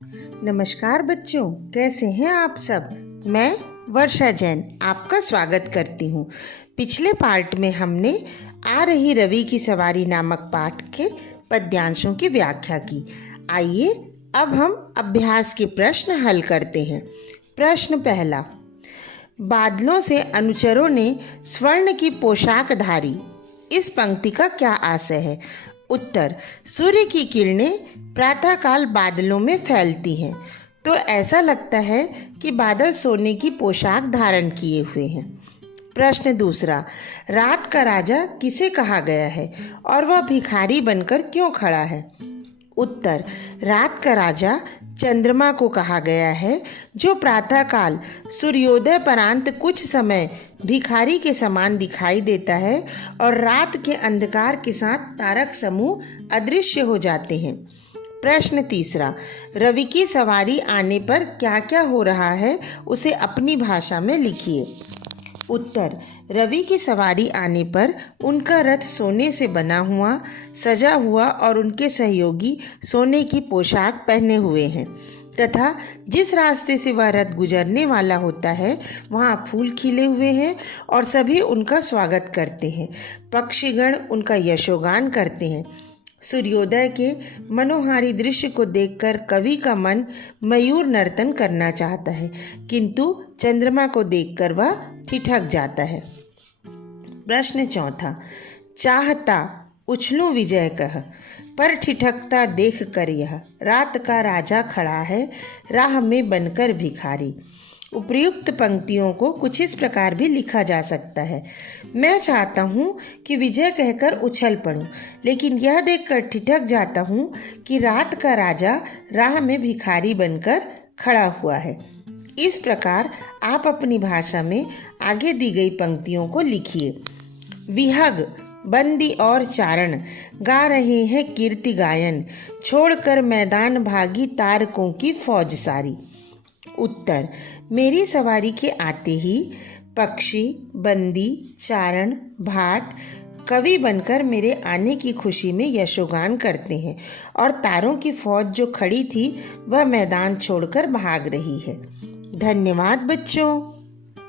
नमस्कार बच्चों, कैसे हैं आप सब। मैं वर्षा जैन आपका स्वागत करती हूँ। पिछले पार्ट में हमने आ रही रवि की सवारी नामक पाठ के पद्यांशों की व्याख्या की। आइए अब हम अभ्यास के प्रश्न हल करते हैं। प्रश्न पहला, बादलों से अनुचरों ने स्वर्ण की पोशाक धारी, इस पंक्ति का क्या आशय है। उत्तर, सूर्य की किरणें प्रातःकाल बादलों में फैलती हैं तो ऐसा लगता है कि बादल सोने की पोशाक धारण किए हुए हैं। प्रश्न दूसरा, रात का राजा किसे कहा गया है और वह भिखारी बनकर क्यों खड़ा है। उत्तर, रात का राजा चंद्रमा को कहा गया है जो प्रातःकाल सूर्योदय परांत कुछ समय भिखारी के समान दिखाई देता है और रात के अंधकार के साथ तारक समूह अदृश्य हो जाते हैं। प्रश्न तीसरा, रवि की सवारी आने पर क्या क्या हो रहा है उसे अपनी भाषा में लिखिए। उत्तर, रवि की सवारी आने पर उनका रथ सोने से बना हुआ, सजा हुआ और उनके सहयोगी सोने की पोशाक पहने हुए हैं तथा जिस रास्ते से वह रथ गुजरने वाला होता है वहाँ फूल खिले हुए हैं और सभी उनका स्वागत करते हैं। पक्षीगण उनका यशोगान करते हैं। सूर्योदय के मनोहारी दृश्य को देखकर कवि का मन मयूर नर्तन करना चाहता है किंतु चंद्रमा को देखकर वह ठिठक जाता है। प्रश्न चौथा, चाहता उछलूं विजय कह, पर ठिठकता देख कर यह, रात का राजा खड़ा है राह में बनकर भिखारी। उपर्युक्त पंक्तियों को कुछ इस प्रकार भी लिखा जा सकता है। मैं चाहता हूँ कि विजय कहकर उछल पड़ूं, लेकिन यह देखकर ठिठक जाता हूँ कि रात का राजा राह में भिखारी बनकर खड़ा हुआ है। इस प्रकार आप अपनी भाषा में आगे दी गई पंक्तियों को लिखिए। विहग बंदी और चारण गा रहे हैं कीर्ति गायन, छोड़कर मैदान भागी तारकों की फौज सारी। उत्तर, मेरी सवारी के आते ही पक्षी, बंदी, चारण, भाट कवि बनकर मेरे आने की खुशी में यशोगान करते हैं और तारों की फौज जो खड़ी थी वह मैदान छोड़कर भाग रही है। धन्यवाद बच्चों।